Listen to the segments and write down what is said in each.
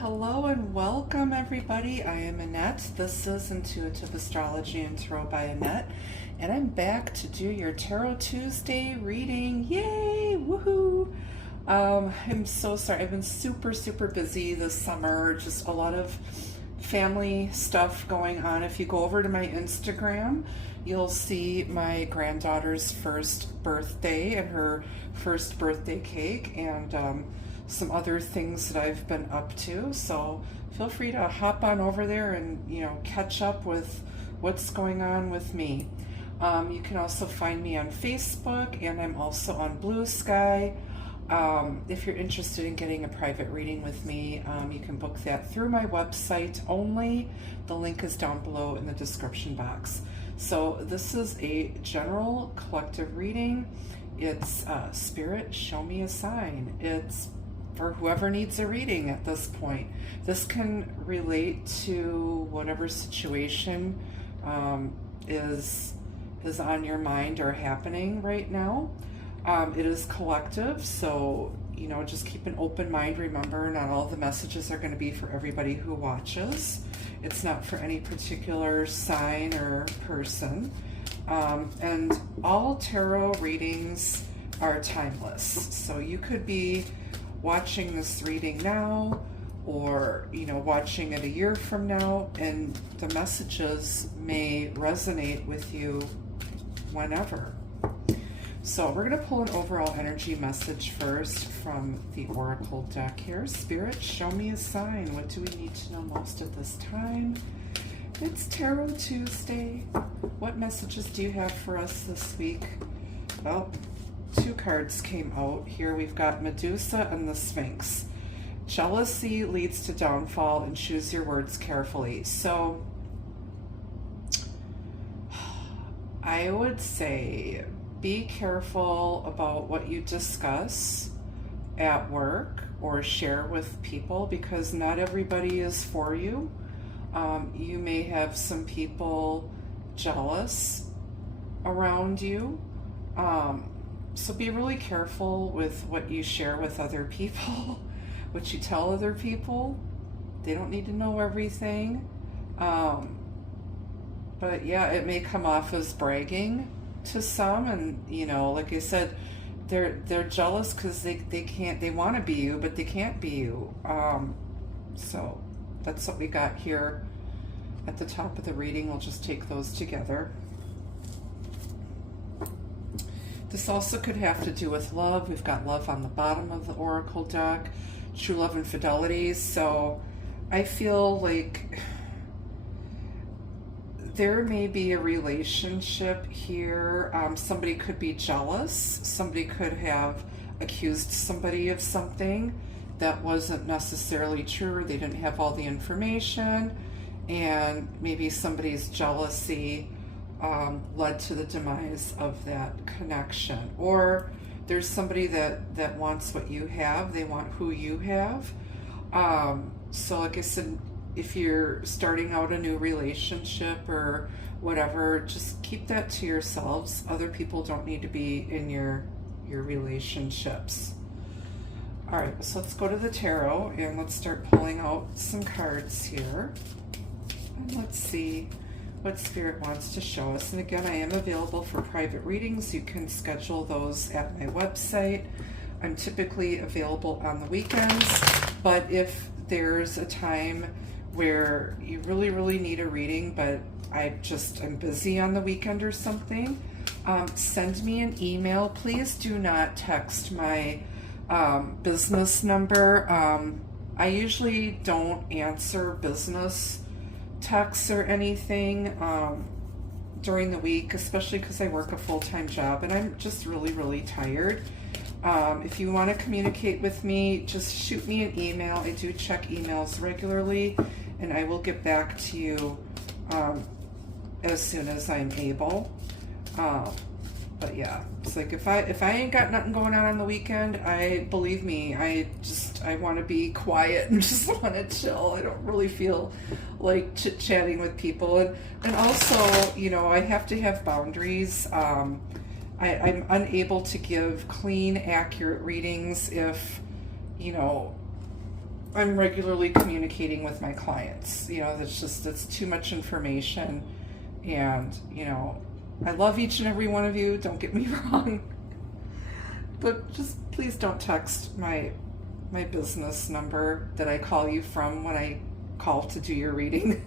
Hello, and welcome everybody. I am Annette. This is Intuitive Astrology and Tarot by Annette, and I'm back to do your Tarot Tuesday reading. Yay! Woohoo! I'm so sorry. I've been super busy this summer. Just a lot of family stuff going on. If you go over to my Instagram, you'll see my granddaughter's first birthday and her first birthday cake, and some other things that I've been up to. So feel free to hop on over there and catch up with what's going on with me. You can also find me on Facebook, and I'm also on Blue Sky. If you're interested in getting a private reading with me, you can book that through my website only. The link is down below in the description box. So this is a general collective reading. It's Spirit, show me a sign. It's for whoever needs a reading at this point. This can relate to whatever situation is on your mind or happening right now. It is collective, so just keep an open mind. Remember, not all the messages are going to be for everybody who watches. It's not for any particular sign or person. And all tarot readings are timeless. So you could be watching this reading now, or watching it a year from now, and the messages may resonate with you whenever. So we're going to pull an overall energy message first from the Oracle deck here. Spirit, show me a sign. What do we need to know most at this time? It's Tarot Tuesday. What messages do you have for us this week? Well, two cards came out here. We've got Medusa and the Sphinx. Jealousy leads to downfall, and choose your words carefully. So I would say be careful about what you discuss at work or share with people, because not everybody is for you. You may have some people jealous around you. So be really careful with what you share with other people, what you tell other people. They don't need to know everything. But yeah, it may come off as bragging to some, and like I said, they're jealous because they want to be you, but they can't be you. So that's what we got here at the top of the reading. We'll just take those together. This also could have to do with love. We've got love on the bottom of the Oracle deck, true love and fidelity. So I feel like there may be a relationship here. Somebody could be jealous. Somebody could have accused somebody of something that wasn't necessarily true. They didn't have all the information, and maybe somebody's jealousy led to the demise of that connection. Or there's somebody that wants what you have. They want who you have. So like I said, if you're starting out a new relationship or whatever, just keep that to yourselves. Other people don't need to be in your relationships. All right, so let's go to the tarot and let's start pulling out some cards here. And let's see what Spirit wants to show us. And again, I am available for private readings. You can schedule those at my website. I'm typically available on the weekends, but if there's a time where you really need a reading, but I'm busy on the weekend or something, send me an email. Please do not text my business number. I usually don't answer business texts or anything during the week, especially because I work a full-time job and I'm just really tired. If you want to communicate with me, just shoot me an email. I do check emails regularly, and I will get back to you as soon as I'm able. But yeah, it's like if I ain't got nothing going on the weekend, believe me, I want to be quiet and just want to chill. I don't really feel like chit-chatting with people. And also, you know, I have to have boundaries. I'm unable to give clean, accurate readings if, you know, I'm regularly communicating with my clients. You know, that's too much information. And, you know, I love each and every one of you, don't get me wrong. But just please don't text my business number that I call you from when I call to do your reading.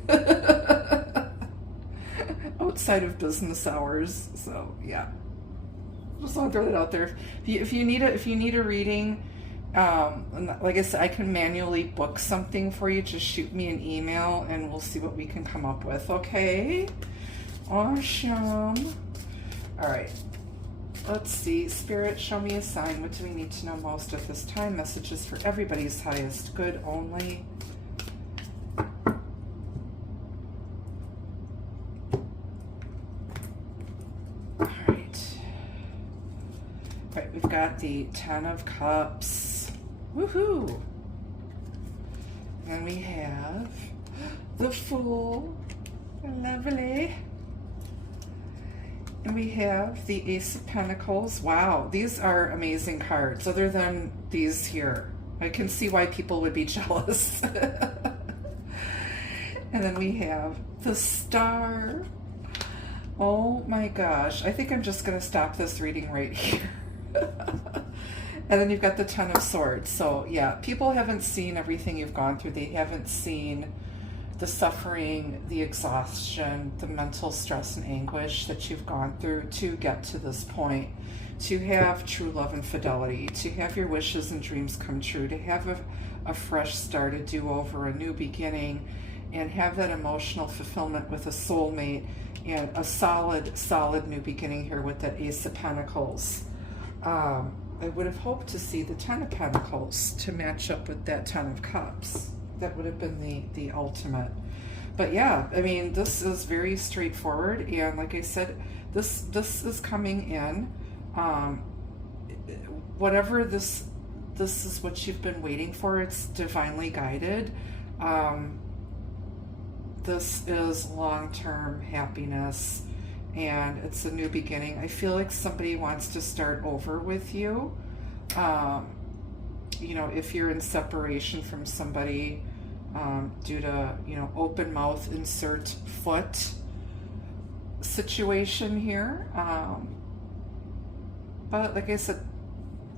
Outside of business hours. So yeah. Just want to throw that out there. If you need a reading, like I said, I can manually book something for you. Just shoot me an email and we'll see what we can come up with, okay? Awesome. All right. Let's see. Spirit, show me a sign. What do we need to know most at this time? Messages for everybody's highest good only. All right. All right, we've got the Ten of Cups. Woohoo! And we have the Fool. Lovely. And we have the Ace of Pentacles. Wow, these are amazing cards. Other than these here, I can see why people would be jealous. And then we have the Star. Oh my gosh, I think I'm just going to stop this reading right here. And then you've got the Ten of Swords. So yeah, people haven't seen everything you've gone through. They haven't seen the suffering, the exhaustion, the mental stress and anguish that you've gone through to get to this point, to have true love and fidelity, to have your wishes and dreams come true, to have a fresh start, a do-over, a new beginning, and have that emotional fulfillment with a soulmate and a solid new beginning here with that Ace of Pentacles. I would have hoped to see the Ten of Pentacles to match up with that Ten of Cups. That would have been the ultimate. But yeah, I mean, this is very straightforward, and like I said, this is coming in. Whatever this is what you've been waiting for, it's divinely guided. This is long-term happiness, and it's a new beginning. I feel like somebody wants to start over with you. You know, if you're in separation from somebody, due to, you know, open mouth, insert foot situation here. But like I said,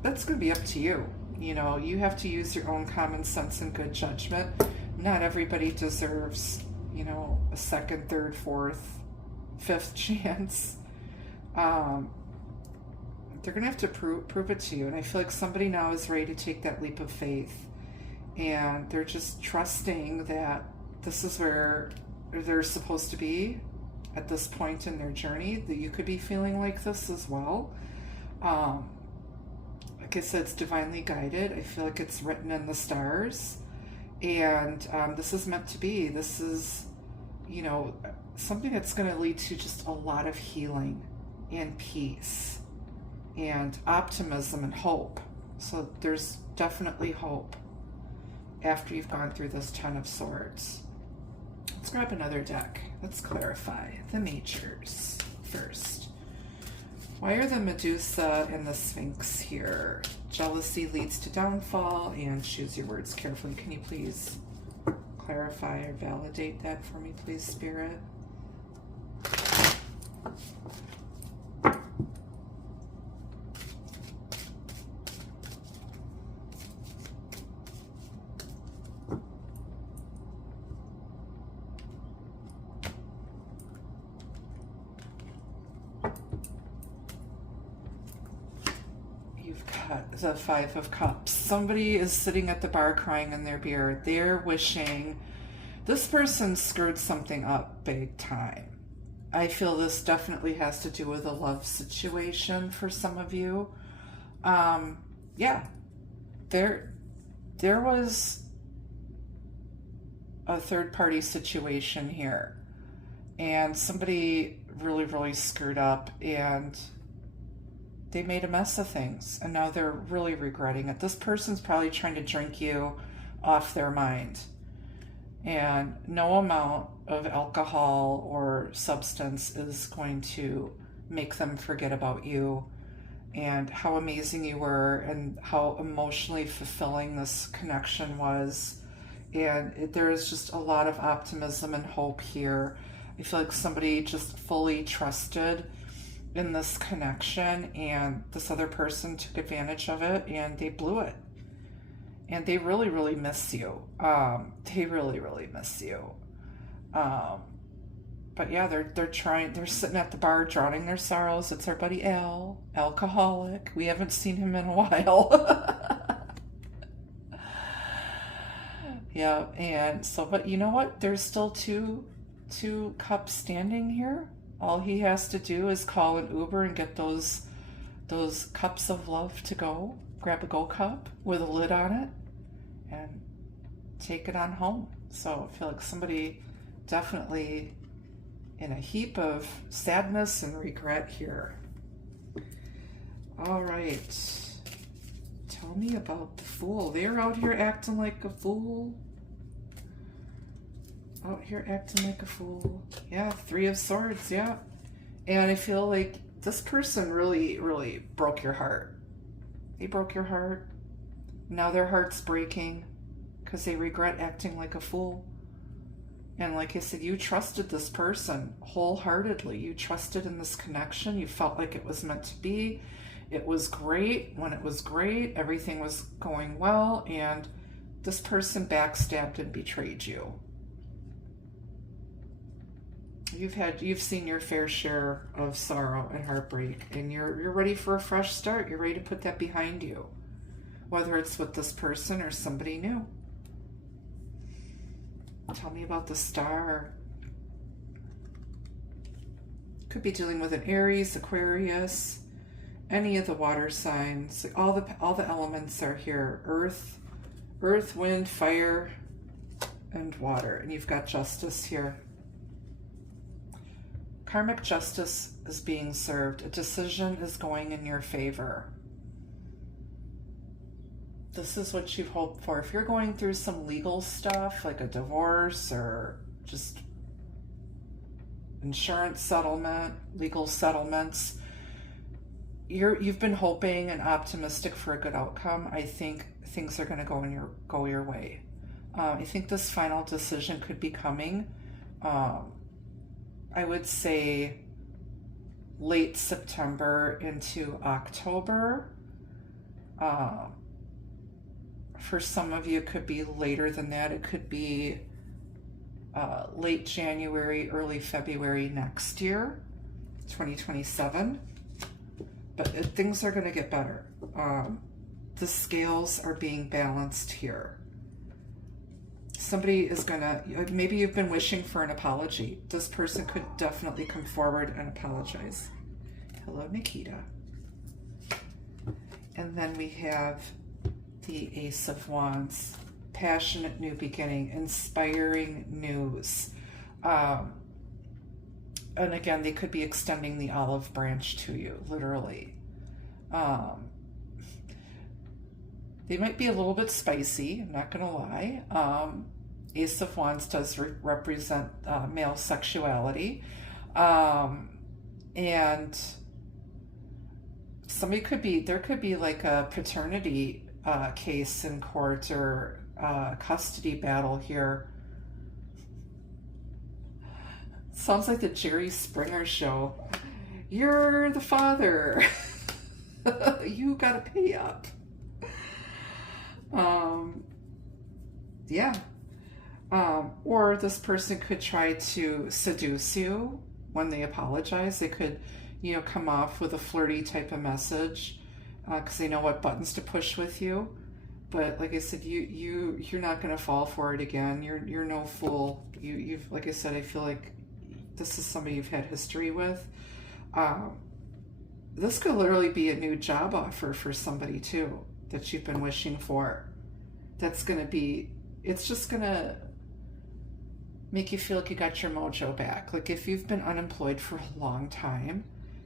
that's going to be up to you. You know, you have to use your own common sense and good judgment. Not everybody deserves, you know, a second, third, fourth, fifth chance. They're going to have to prove it to you. And I feel like somebody now is ready to take that leap of faith. And they're just trusting that this is where they're supposed to be at this point in their journey, that you could be feeling like this as well. Like I said, it's divinely guided. I feel like it's written in the stars. And this is meant to be. This is, you know, something that's going to lead to just a lot of healing and peace and optimism and hope. So there's definitely hope after you've gone through this Ten of Swords. Let's grab another deck. Let's clarify the natures first. Why are the Medusa and the Sphinx here? Jealousy leads to downfall, and choose your words carefully. Can you please clarify or validate that for me, please, Spirit? The Five of Cups. Somebody is sitting at the bar crying in their beer. They're wishing. This person screwed something up big time. I feel this definitely has to do with a love situation for some of you. Yeah. There was a third-party situation here. And somebody really, really screwed up, and they made a mess of things, and now they're really regretting it. This person's probably trying to drink you off their mind. And no amount of alcohol or substance is going to make them forget about you and how amazing you were and how emotionally fulfilling this connection was. And there is just a lot of optimism and hope here. I feel like somebody just fully trusted in this connection, and this other person took advantage of it and they blew it. And they really, really miss you. They really, really miss you. But yeah, they're sitting at the bar drowning their sorrows. It's our buddy Al, alcoholic. We haven't seen him in a while. Yeah, and so, but you know what? There's still two cups standing here. All he has to do is call an Uber and get those cups of love to go. Grab a Go cup with a lid on it and take it on home. So I feel like somebody definitely in a heap of sadness and regret here. All right. Tell me about the Fool. They're out here acting like a fool. Out here acting like a fool. Yeah, Three of Swords, yeah. And I feel like this person really, really broke your heart. They broke your heart. Now their heart's breaking because they regret acting like a fool. And like I said, you trusted this person wholeheartedly. You trusted in this connection. You felt like it was meant to be. It was great. When it was great, everything was going well. And this person backstabbed and betrayed you. You've seen your fair share of sorrow and heartbreak, and you're ready for a fresh start. You're ready to put that behind you, whether it's with this person or somebody new. Tell me about the Star. Could be dealing with an Aries, Aquarius, any of the water signs. All the elements are here: earth, wind, fire, and water. And you've got Justice here. Karmic justice is being served. A decision is going in your favor. This is what you've hoped for. If you're going through some legal stuff, like a divorce or just insurance settlement, legal settlements, you've been hoping and optimistic for a good outcome. I think things are going to go your way. I think this final decision could be coming. I would say late September into October. For some of you, it could be later than that. It could be late January, early February next year, 2027. But things are going to get better. The scales are being balanced here. Somebody is maybe you've been wishing for an apology. This person could definitely come forward and apologize. Hello, Nikita. And then we have the Ace of Wands. Passionate new beginning, inspiring news. And again, they could be extending the olive branch to you, literally. They might be a little bit spicy, I'm not going to lie. Ace of Wands does represent male sexuality. And there could be like a paternity case in court or custody battle here. Sounds like the Jerry Springer show. You're the father. You gotta pay up. Yeah. Or this person could try to seduce you when they apologize. They could, come off with a flirty type of message because they know what buttons to push with you. But like I said, you're not going to fall for it again. You're no fool. You've like I said, I feel like this is somebody you've had history with. This could literally be a new job offer for somebody too that you've been wishing for. It's just going to make you feel like you got your mojo back. Like if you've been unemployed for a long time,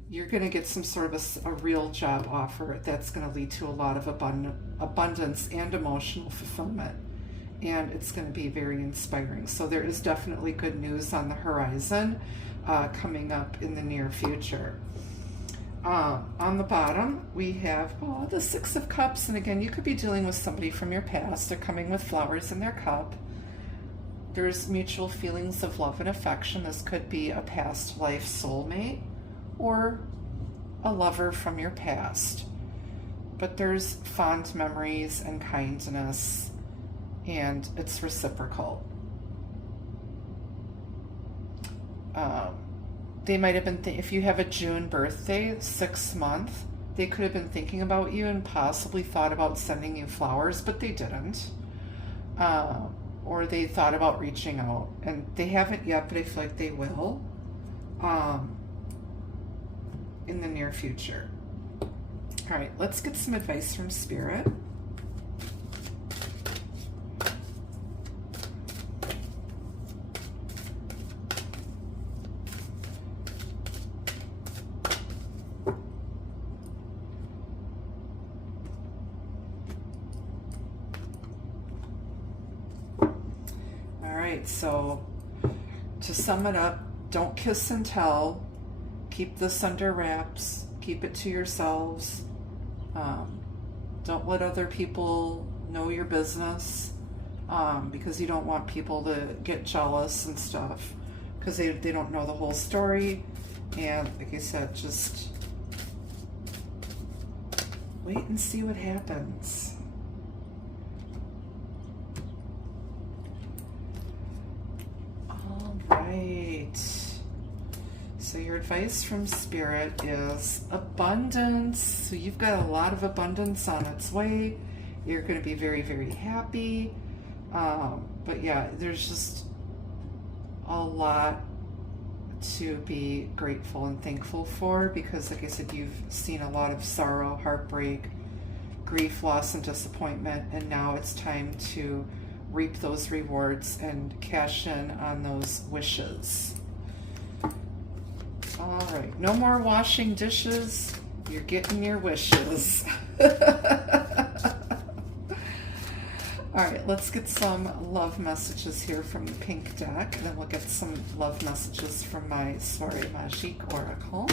you're going to get some sort of a real job offer that's going to lead to a lot of abundance and emotional fulfillment. And it's going to be very inspiring. So there is definitely good news on the horizon coming up in the near future. On the bottom, we have the Six of Cups. And again, you could be dealing with somebody from your past. They're coming with flowers in their cup. There's mutual feelings of love and affection. This could be a past life soulmate or a lover from your past. But there's fond memories and kindness, and it's reciprocal. They might have been, if you have a June birthday, 6th month, they could have been thinking about you and possibly thought about sending you flowers, but they didn't. Or they thought about reaching out, and they haven't yet, but I feel like they will in the near future. All right, let's get some advice from Spirit. So to sum it up, don't kiss and tell. Keep this under wraps. Keep it to yourselves. Don't let other people know your business because you don't want people to get jealous and stuff because they don't know the whole story. And like I said, just wait and see what happens. Right. So your advice from Spirit is abundance. So you've got a lot of abundance on its way. You're going to be very, very happy. But yeah, there's just a lot to be grateful and thankful for because, like I said, you've seen a lot of sorrow, heartbreak, grief, loss, and disappointment. And now it's time to reap those rewards and cash in on those wishes. All right, no more washing dishes. You're getting your wishes. All right, let's get some love messages here from the pink deck, and then we'll get some love messages from my Soirée Magique Oracle.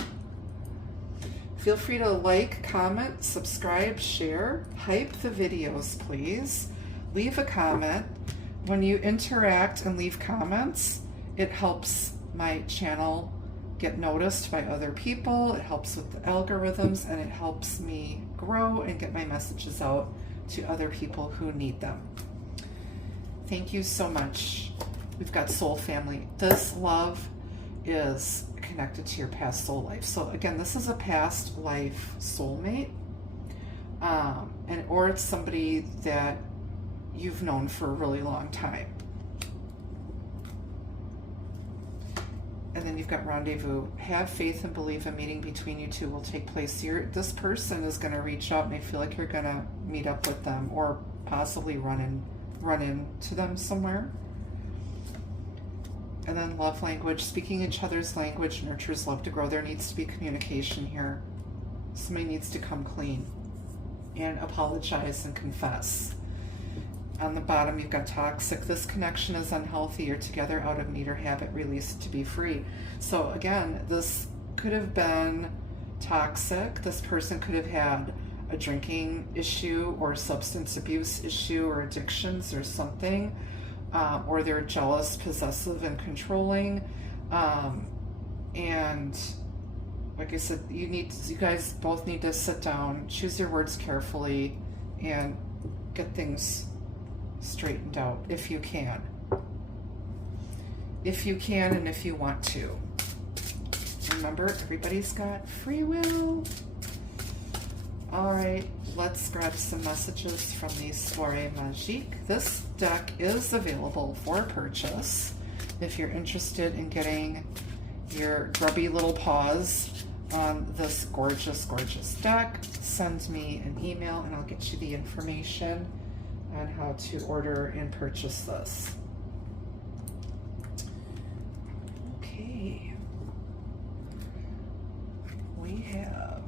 Feel free to like, comment, subscribe, share, hype the videos, please. Leave a comment. When you interact and leave comments, it helps my channel get noticed by other people. It helps with the algorithms, and it helps me grow and get my messages out to other people who need them. Thank you so much. We've got soul family. This love is connected to your past soul life. So again, this is a past life soulmate, or it's somebody that you've known for a really long time. And then you've got rendezvous. Have faith and believe a meeting between you two will take place. This person is going to reach out, and I feel like you're going to meet up with them or possibly run into them somewhere. And then love language. Speaking each other's language nurtures love to grow. There needs to be communication here. Somebody needs to come clean and apologize and confess. On the bottom, you've got toxic. This connection is unhealthy. You're together out of need or habit. Release it to be free. So again, this could have been toxic. This person could have had a drinking issue or substance abuse issue or addictions or something, or they're jealous, possessive, and controlling. And like I said, you guys both need to sit down, choose your words carefully, and get things straightened out if you can. If you can and if you want to. Remember, everybody's got free will. All right, let's grab some messages from the Soirée Magique. This deck is available for purchase. If you're interested in getting your grubby little paws on this gorgeous, gorgeous deck, send me an email and I'll get you the information on how to order and purchase this. Okay. We have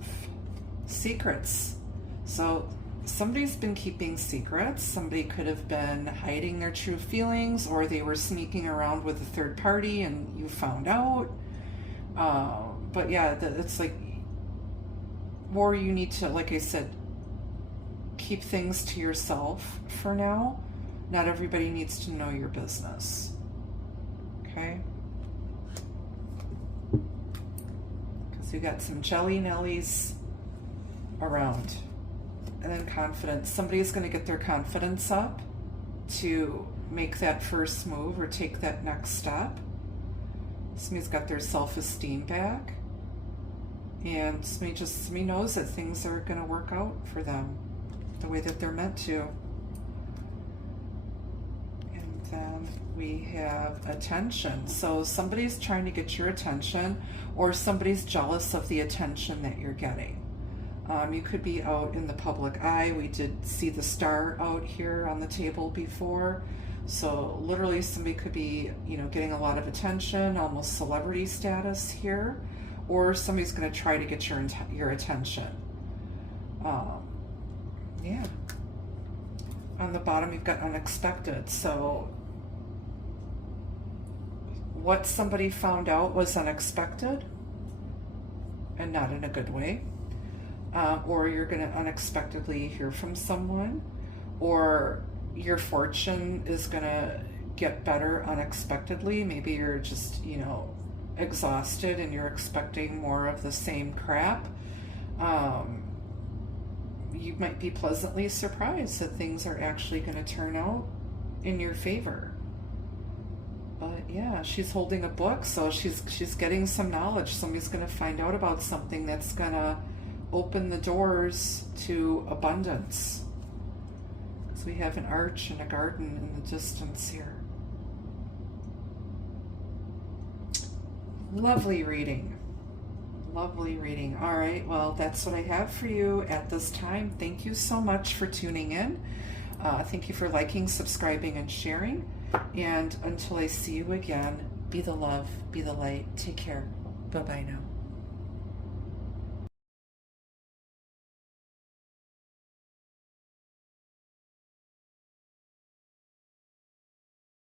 secrets. So somebody's been keeping secrets. Somebody could have been hiding their true feelings, or they were sneaking around with a third party and you found out. But yeah, it's like, or you need to, like I said, keep things to yourself for now. Not everybody needs to know your business. Okay? Because you got some jelly nellies around. And then confidence. Somebody's going to get their confidence up to make that first move or take that next step. Somebody's got their self-esteem back. And somebody knows that things are going to work out for them the way that they're meant to. And then we have attention. So somebody's trying to get your attention, or somebody's jealous of the attention that you're getting. You could be out in the public eye. We did see the star out here on the table before. So literally somebody could be, getting a lot of attention, almost celebrity status here, or somebody's going to try to get your attention. Yeah. On the bottom, you've got unexpected. So what somebody found out was unexpected and not in a good way. Or you're going to unexpectedly hear from someone, or your fortune is going to get better unexpectedly. Maybe you're just, exhausted and you're expecting more of the same crap. You might be pleasantly surprised that things are actually going to turn out in your favor. But yeah, she's holding a book, so she's getting some knowledge. Somebody's going to find out about something that's going to open the doors to abundance. So we have an arch and a garden in the distance here. Lovely reading. Lovely reading. All right, well, that's what I have for you at this time. Thank you so much for tuning in. Thank you for liking, subscribing, and sharing. And until I see you again, be the love, be the light. Take care. Bye-bye now.